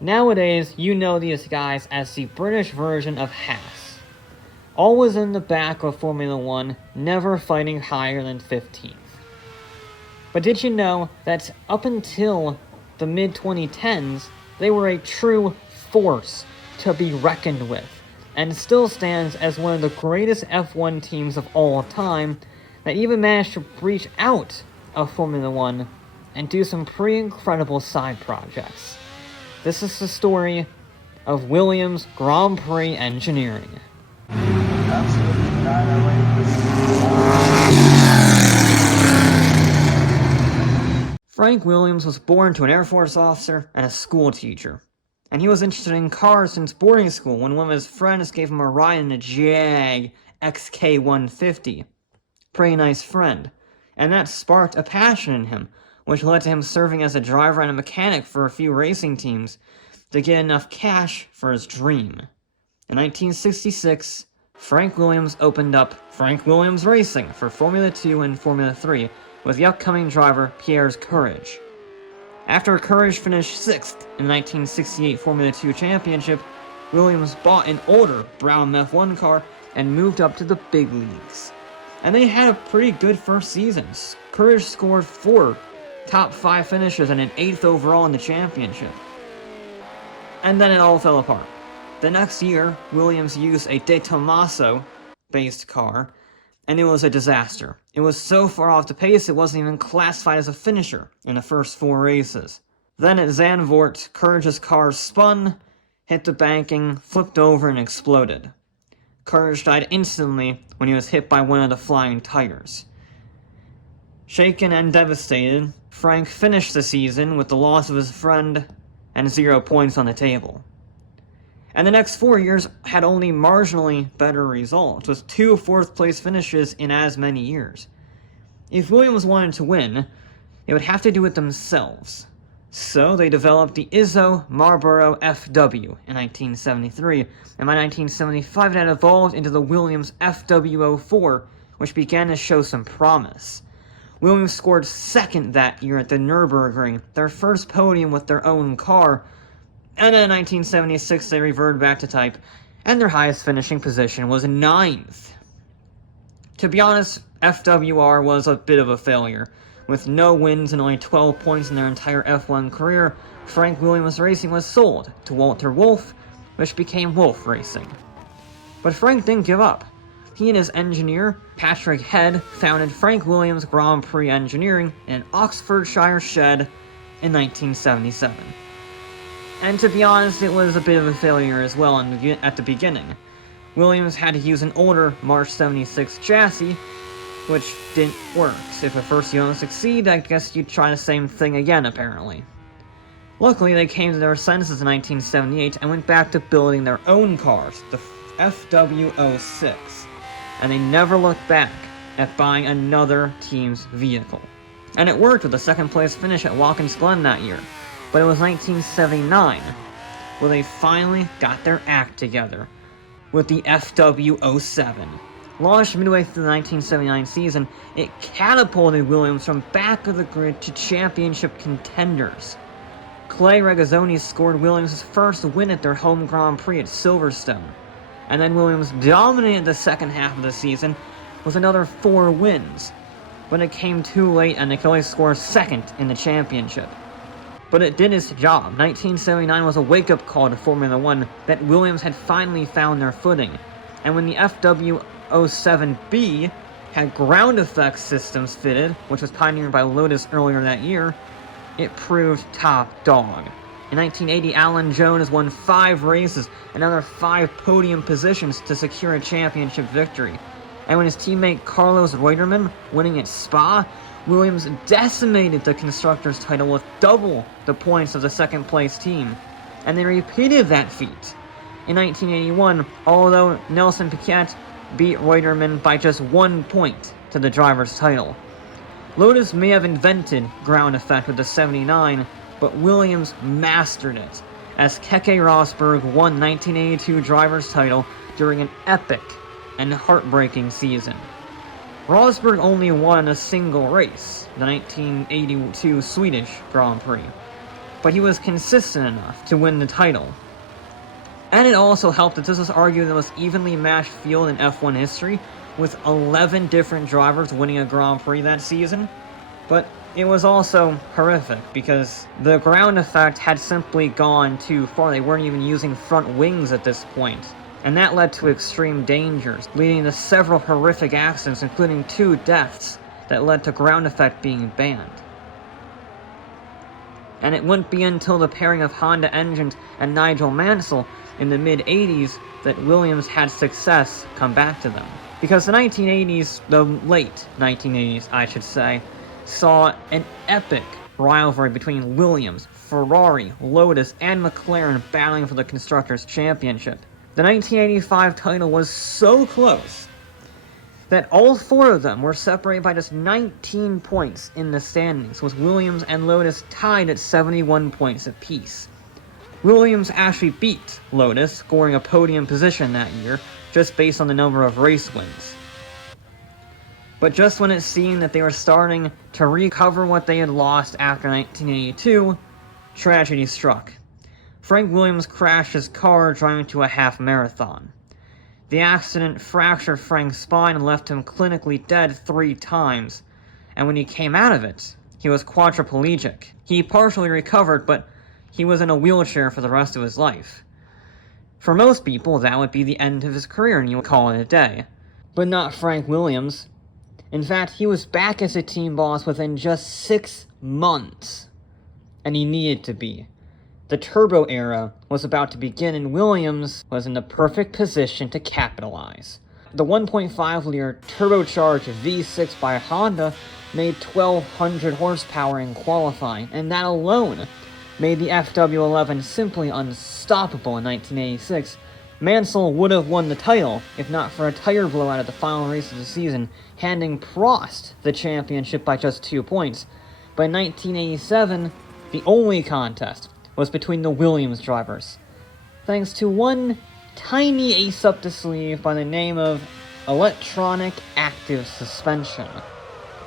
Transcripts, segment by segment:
Nowadays, you know these guys as the British version of Haas. Always in the back of Formula 1, never fighting higher than 15th. But did you know that up until the mid-2010s, they were a true force to be reckoned with, and still stands as one of the greatest F1 teams of all time that even managed to breach out of Formula 1 and do some pretty incredible side projects. This is the story of Williams Grand Prix Engineering. Frank Williams was born to an Air Force officer and a school teacher. And he was interested in cars since boarding school when one of his friends gave him a ride in a Jag XK150. Pretty nice friend. And that sparked a passion in him, which led to him serving as a driver and a mechanic for a few racing teams to get enough cash for his dream. In 1966, Frank Williams opened up Frank Williams Racing for Formula 2 and Formula 3 with the upcoming driver Pierre Courage. After Courage finished 6th in the 1968 Formula 2 Championship, Williams bought an older brown F1 car and moved up to the big leagues. And they had a pretty good first season. Courage scored 4 top 5 finishes and an 8th overall in the championship. And then it all fell apart. The next year, Williams used a De Tomaso-based car, and it was a disaster. It was so far off the pace it wasn't even classified as a finisher in the first 4 races. Then at Zandvoort, Courage's car spun, hit the banking, flipped over, and exploded. Courage died instantly when he was hit by one of the flying tires. Shaken and devastated, Frank finished the season with the loss of his friend and 0 points on the table. And the next 4 years had only marginally better results, with 2 fourth-place finishes in as many years. If Williams wanted to win, they would have to do it themselves. So they developed the Izzo Marlboro FW in 1973, and by 1975 it had evolved into the Williams FW04, which began to show some promise. Williams scored 2nd that year at the Nürburgring, their first podium with their own car, and then in 1976 they reverted back to type, and their highest finishing position was 9th. To be honest, FWR was a bit of a failure. With no wins and only 12 points in their entire F1 career, Frank Williams Racing was sold to Walter Wolf, which became Wolf Racing. But Frank didn't give up. He and his engineer, Patrick Head, founded Frank Williams Grand Prix Engineering in an Oxfordshire shed in 1977. And to be honest, it was a bit of a failure as well at the beginning. Williams had to use an older March 76 chassis, which didn't work. So if at first you don't succeed, I guess you'd try the same thing again, apparently. Luckily, they came to their senses in 1978 and went back to building their own cars, the FW06. And they never looked back at buying another team's vehicle. And it worked with a 2nd place finish at Watkins Glen that year. But it was 1979 where they finally got their act together with the FW07. Launched midway through the 1979 season, it catapulted Williams from back of the grid to championship contenders. Clay Regazzoni scored Williams' first win at their home Grand Prix at Silverstone. And then Williams dominated the second half of the season with another 4 wins. But it came too late and they could only score 2nd in the championship. But it did its job. 1979 was a wake-up call to Formula 1 that Williams had finally found their footing. And when the FW07B had ground effects systems fitted, which was pioneered by Lotus earlier that year, it proved top dog. In 1980, Alan Jones won 5 races, another 5 podium positions to secure a championship victory. And when his teammate Carlos Reutemann winning at Spa, Williams decimated the Constructors' title with double the points of the 2nd place team. And they repeated that feat in 1981, although Nelson Piquet beat Reutemann by just 1 point to the driver's title. Lotus may have invented ground effect with the 79, but Williams mastered it, as Keke Rosberg won 1982 driver's title during an epic and heartbreaking season. Rosberg only won a single race, the 1982 Swedish Grand Prix, but he was consistent enough to win the title. And it also helped that this was arguably the most evenly matched field in F1 history, with 11 different drivers winning a Grand Prix that season. But it was also horrific, because the ground effect had simply gone too far. They weren't even using front wings at this point. And that led to extreme dangers, leading to several horrific accidents, including 2 deaths, that led to ground effect being banned. And it wouldn't be until the pairing of Honda engines and Nigel Mansell in the mid-80s that Williams had success come back to them. Because the 1980s, the late 1980s I should say, saw an epic rivalry between Williams, Ferrari, Lotus, and McLaren battling for the Constructors' Championship. The 1985 title was so close that all 4 of them were separated by just 19 points in the standings, with Williams and Lotus tied at 71 points apiece. Williams actually beat Lotus, scoring a podium position that year, just based on the number of race wins. But just when it seemed that they were starting to recover what they had lost after 1982, tragedy struck. Frank Williams crashed his car driving to a half marathon. The accident fractured Frank's spine and left him clinically dead 3 times, and when he came out of it, he was quadriplegic. He partially recovered, but he was in a wheelchair for the rest of his life. For most people, that would be the end of his career and you would call it a day. But not Frank Williams. In fact, he was back as a team boss within just 6 months. And he needed to be. The turbo era was about to begin and Williams was in the perfect position to capitalize. The 1.5-liter turbocharged V6 by Honda made 1,200 horsepower in qualifying, and that alone made the FW11 simply unstoppable in 1986. Mansell would have won the title if not for a tire blowout at the final race of the season, handing Prost the championship by just 2 points. But in 1987, the only contest was between the Williams drivers, thanks to one tiny ace up the sleeve by the name of electronic active suspension.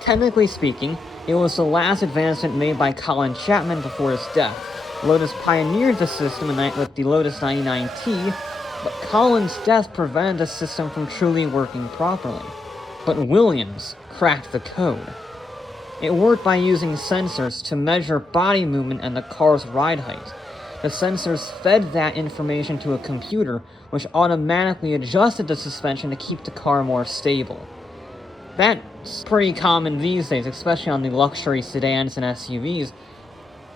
Technically speaking, it was the last advancement made by Colin Chapman before his death. Lotus pioneered the system with the Lotus 99T, but Colin's death prevented the system from truly working properly. But Williams cracked the code. It worked by using sensors to measure body movement and the car's ride height. The sensors fed that information to a computer, which automatically adjusted the suspension to keep the car more stable. That's pretty common these days, especially on the luxury sedans and SUVs.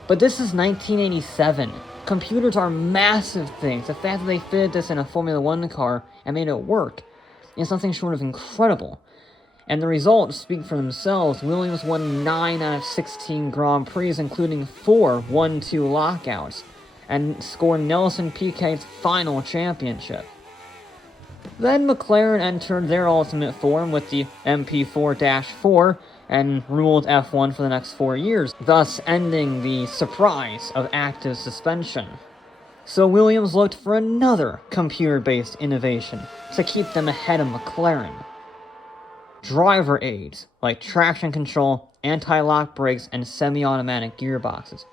But this is 1987. Computers are massive things. The fact that they fitted this in a Formula 1 car and made it work is nothing short of incredible. And the results speak for themselves. Williams won 9 out of 16 Grand Prix, including 4 1-2 lockouts, and scored Nelson Piquet's final championship. Then McLaren entered their ultimate form with the MP4-4 and ruled F1 for the next 4 years, thus ending the surprise of active suspension. So Williams looked for another computer-based innovation to keep them ahead of McLaren. Driver aids, like traction control, anti-lock brakes, and semi-automatic gearboxes.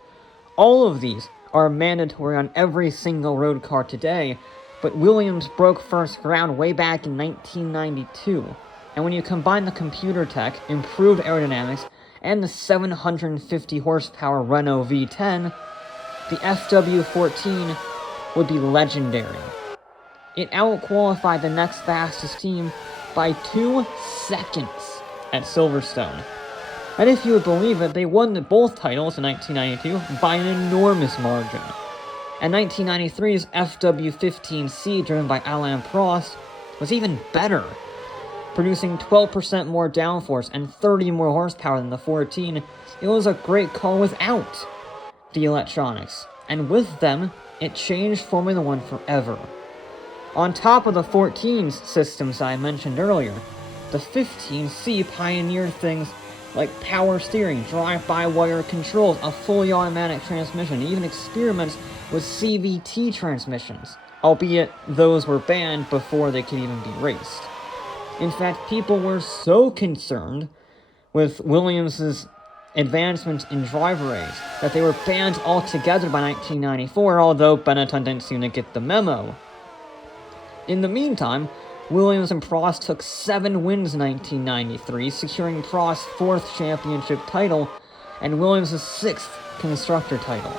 All of these are mandatory on every single road car today, but Williams broke first ground way back in 1992. And when you combine the computer tech, improved aerodynamics, and the 750 horsepower Renault V10, the FW14 would be legendary. It outqualified the next fastest team by 2 seconds at Silverstone. And if you would believe it, they won both titles in 1992 by an enormous margin. And 1993's FW15C, driven by Alain Prost, was even better, producing 12% more downforce and 30 more horsepower than the 14. It was a great car without the electronics, and with them, it changed Formula 1 forever. On top of the 14's systems I mentioned earlier, the 15C pioneered things like power steering, drive-by-wire controls, a fully automatic transmission, and even experiments with CVT transmissions, albeit those were banned before they could even be raced. In fact, people were so concerned with Williams' advancement in driver aids, that they were banned altogether by 1994, although Benetton didn't seem to get the memo. In the meantime, Williams and Prost took 7 wins in 1993, securing Prost's 4th championship title and Williams' 6th constructor title.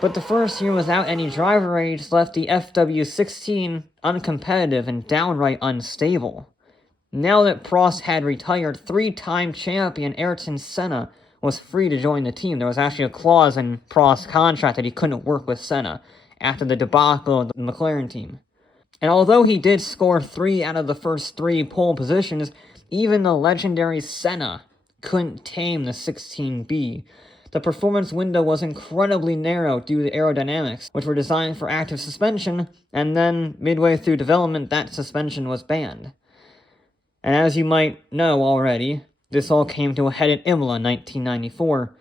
But the first year without any driver aids left the FW16 uncompetitive and downright unstable. Now that Prost had retired, 3-time champion Ayrton Senna was free to join the team. There was actually a clause in Prost's contract that he couldn't work with Senna after the debacle of the McLaren team. And although he did score 3 out of the first 3 pole positions, even the legendary Senna couldn't tame the 16B. The performance window was incredibly narrow due to aerodynamics, which were designed for active suspension, and then midway through development, that suspension was banned. And as you might know already, this all came to a head at Imola in 1994.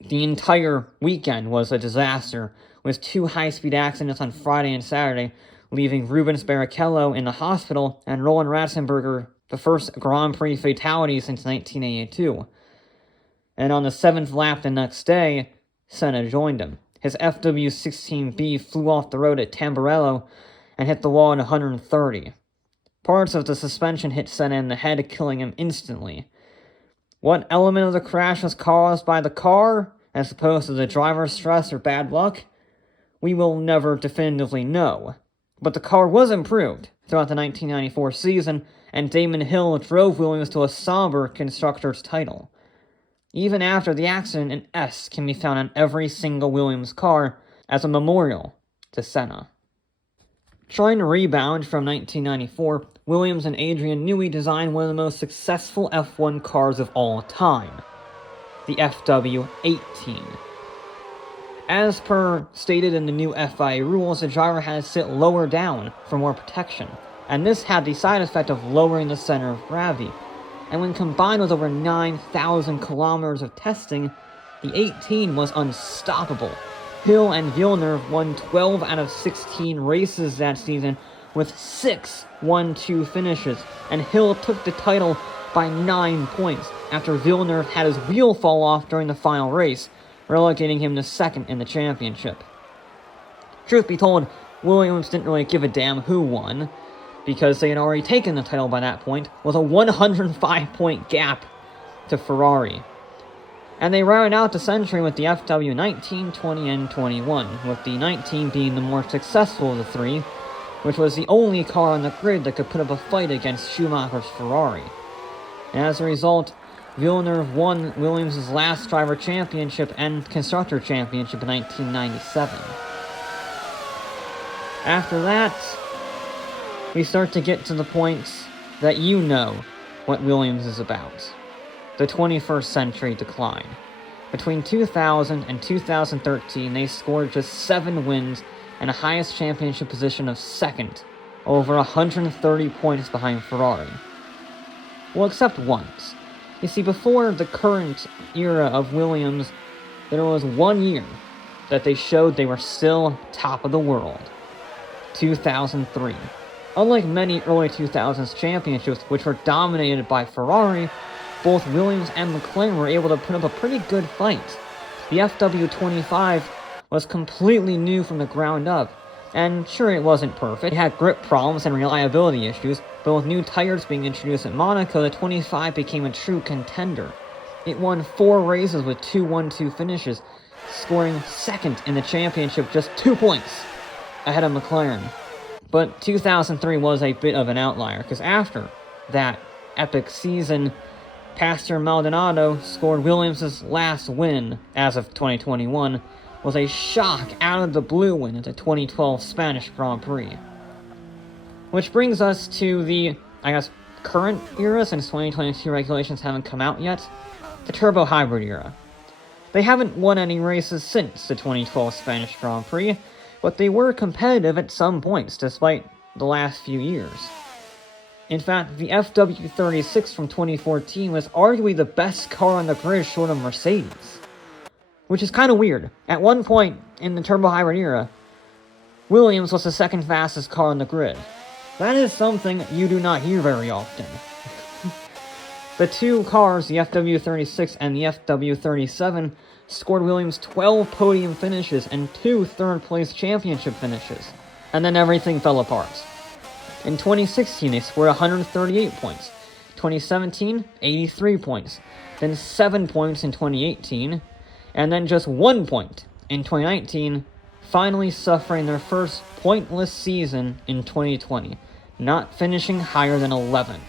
The entire weekend was a disaster, with 2 high-speed accidents on Friday and Saturday, leaving Rubens Barrichello in the hospital and Roland Ratzenberger the first Grand Prix fatality since 1982. And on the 7th lap the next day, Senna joined him. His FW16B flew off the road at Tamburello and hit the wall at 130. Parts of the suspension hit Senna in the head, killing him instantly. What element of the crash was caused by the car, as opposed to the driver's stress or bad luck? We will never definitively know. But the car was improved throughout the 1994 season, and Damon Hill drove Williams to a somber constructor's title. Even after the accident, an S can be found on every single Williams car as a memorial to Senna. Trying to rebound from 1994, Williams and Adrian Newey designed one of the most successful F1 cars of all time, the FW18. As per stated in the new FIA rules, the driver had to sit lower down for more protection, and this had the side effect of lowering the center of gravity. And when combined with over 9,000 kilometers of testing, the 18 was unstoppable. Hill and Villeneuve won 12 out of 16 races that season with 6 1-2 finishes, and Hill took the title by 9 points after Villeneuve had his wheel fall off during the final race, relegating him to 2nd in the championship. Truth be told, Williams didn't really give a damn who won, because they had already taken the title by that point, with a 105-point gap to Ferrari. And they rounded out the century with the FW 19, 20, and 21, with the 19 being the more successful of the 3, which was the only car on the grid that could put up a fight against Schumacher's Ferrari. And as a result, Villeneuve won Williams' last driver championship and constructor championship in 1997. After that, we start to get to the points that you know what Williams is about. The 21st century decline. Between 2000 and 2013, they scored just 7 wins and a highest championship position of 2nd, over 130 points behind Ferrari. Well, except once. You see, before the current era of Williams, there was 1 year that they showed they were still top of the world. 2003. Unlike many early 2000s championships, which were dominated by Ferrari, both Williams and McLaren were able to put up a pretty good fight. The FW25 was completely new from the ground up, and sure, it wasn't perfect. It had grip problems and reliability issues, but with new tires being introduced at Monaco, the 25 became a true contender. It won 4 races with 2 1-2 finishes, scoring 2nd in the championship, just 2 points ahead of McLaren. But 2003 was a bit of an outlier, because after that epic season, Pastor Maldonado scored Williams' last win, as of 2021, was a shock out of the blue win at the 2012 Spanish Grand Prix. Which brings us to the, current era, since 2022 regulations haven't come out yet, the turbo hybrid era. They haven't won any races since the 2012 Spanish Grand Prix, but they were competitive at some points, despite the last few years. In fact, the FW36 from 2014 was arguably the best car on the grid short of Mercedes. Which is kind of weird. At one point in the turbo hybrid era, Williams was the 2nd fastest car on the grid. That is something you do not hear very often. The two cars, the FW36 and the FW37, scored Williams 12 podium finishes and 2 third-place championship finishes, and then everything fell apart. In 2016, they scored 138 points, 2017, 83 points, then 7 points in 2018, and then just 1 point in 2019, finally suffering their first pointless season in 2020, not finishing higher than 11th.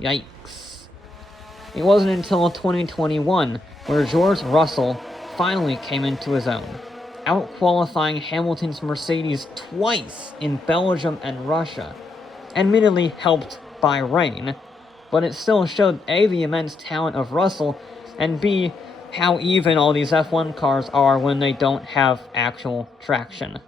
Yikes. It wasn't until 2021 where George Russell finally came into his own, out-qualifying Hamilton's Mercedes twice in Belgium and Russia, admittedly helped by rain, but it still showed A, the immense talent of Russell, and B, how even all these F1 cars are when they don't have actual traction.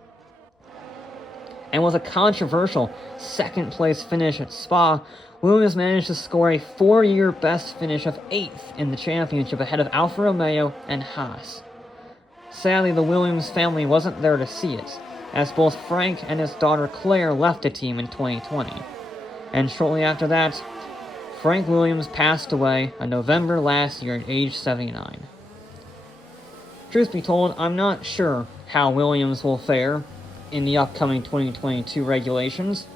And with a controversial second-place finish at Spa, Williams managed to score a 4-year best finish of 8th in the championship ahead of Alfa Romeo and Haas. Sadly, the Williams family wasn't there to see it, as both Frank and his daughter Claire left the team in 2020. And shortly after that, Frank Williams passed away in November last year at age 79. Truth be told, I'm not sure how Williams will fare in the upcoming 2022 regulations,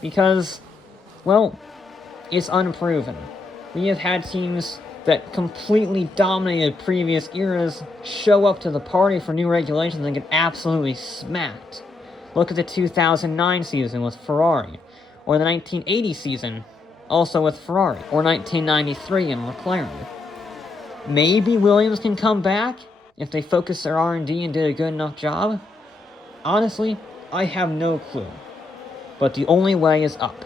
because, well, it's unproven. We have had teams that completely dominated previous eras show up to the party for new regulations and get absolutely smacked. Look at the 2009 season with Ferrari, or the 1980 season, also with Ferrari, or 1993 in McLaren. Maybe Williams can come back if they focus their R&D and did a good enough job? Honestly, I have no clue. But the only way is up.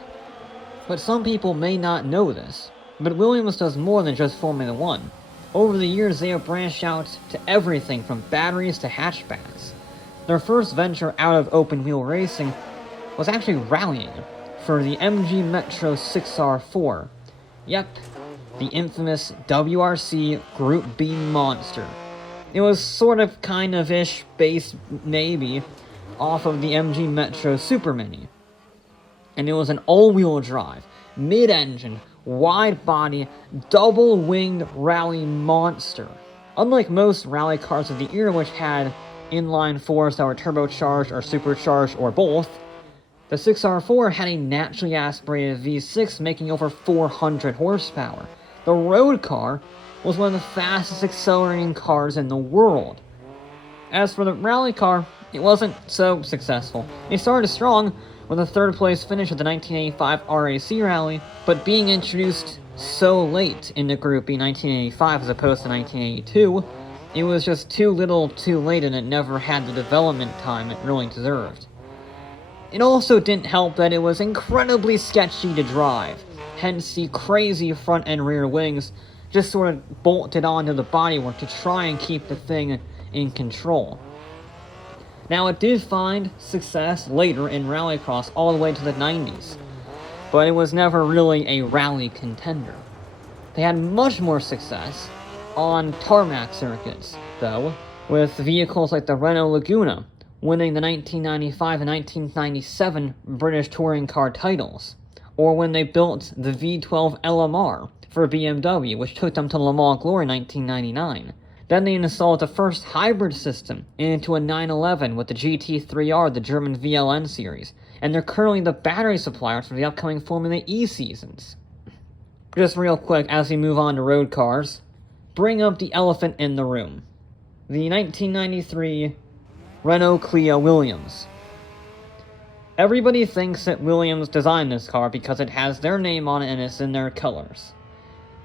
But some people may not know this, but Williams does more than just Formula 1. Over the years, they have branched out to everything from batteries to hatchbacks. Their first venture out of open-wheel racing was actually rallying for the MG Metro 6R4. Yep, the infamous WRC Group B monster. It was sort of kind-of-ish based, maybe, off of the MG Metro Super Mini. And it was an all-wheel drive, mid-engine, wide-body, double-winged rally monster. Unlike most rally cars of the era which had inline fours that were turbocharged or supercharged or both, the 6R4 had a naturally aspirated V6 making over 400 horsepower. The road car was one of the fastest accelerating cars in the world. As for the rally car, it wasn't so successful. It started strong with a third-place finish at the 1985 RAC Rally, but being introduced so late in the Group B 1985 as opposed to 1982, it was just too little too late and it never had the development time it really deserved. It also didn't help that it was incredibly sketchy to drive, hence the crazy front and rear wings just sort of bolted onto the bodywork to try and keep the thing in control. Now, it did find success later in rallycross all the way to the 90s, but it was never really a rally contender. They had much more success on tarmac circuits, though, with vehicles like the Renault Laguna, winning the 1995 and 1997 British touring car titles, or when they built the V12 LMR for BMW, which took them to Le Mans Glory in 1999. Then they installed the first hybrid system into a 911 with the GT3R, the German VLN series, and they're currently the battery supplier for the upcoming Formula E seasons. Just real quick, as we move on to road cars, bring up the elephant in the room. The 1993 Renault Clio Williams. Everybody thinks that Williams designed this car because it has their name on it and it's in their colors.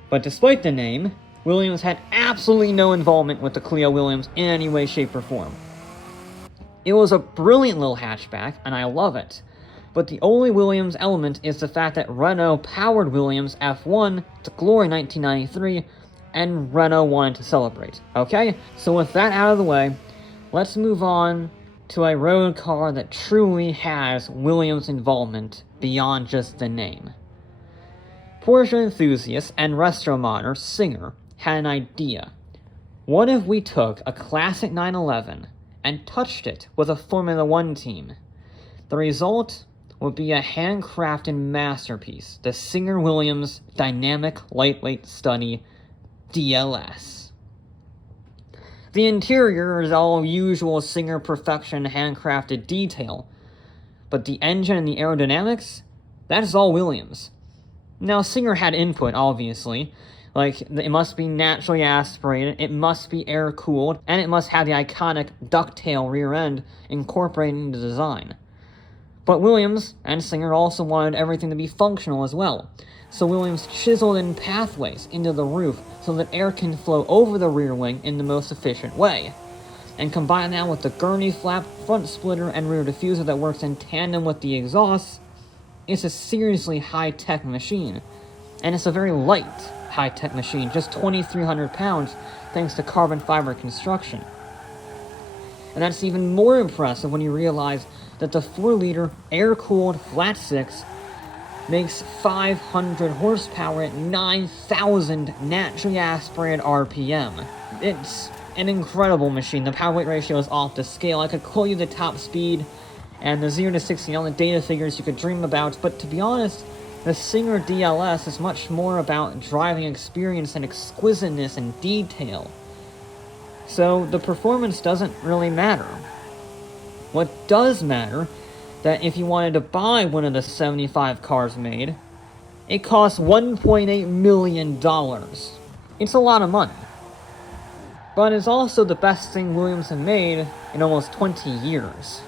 But despite the name, Williams had absolutely no involvement with the Clio Williams in any way, shape, or form. It was a brilliant little hatchback, and I love it. But the only Williams element is the fact that Renault powered Williams F1 to glory in 1993, and Renault wanted to celebrate. Okay? So with that out of the way, let's move on to a road car that truly has Williams involvement beyond just the name. Porsche enthusiast and resto-modder Singer had an idea. What if we took a classic 911 and touched it with a Formula 1 team? The result would be a handcrafted masterpiece, the Singer-Williams Dynamic Lightweight Study DLS. The interior is all usual Singer perfection handcrafted detail, but the engine and the aerodynamics, that is all Williams. Now, Singer had input, obviously. Like, it must be naturally aspirated, it must be air-cooled, and it must have the iconic ducktail rear end incorporated into the design. But Williams and Singer also wanted everything to be functional as well, so Williams chiseled in pathways into the roof so that air can flow over the rear wing in the most efficient way. And combine that with the gurney flap, front splitter, and rear diffuser that works in tandem with the exhaust, it's a seriously high-tech machine. And it's a very light high-tech machine, just 2,300 pounds thanks to carbon fiber construction. And that's even more impressive when you realize that the 4-liter air-cooled flat-six makes 500 horsepower at 9,000 naturally aspirated RPM. It's an incredible machine. The power-weight ratio is off the scale. I could quote you the top speed and the 0 to 60 on the data figures you could dream about, but to be honest, the Singer DLS is much more about driving experience and exquisiteness and detail. So the performance doesn't really matter. What does matter, that if you wanted to buy one of the 75 cars made, it costs $1.8 million. It's a lot of money. But it's also the best thing Williams have made in almost 20 years.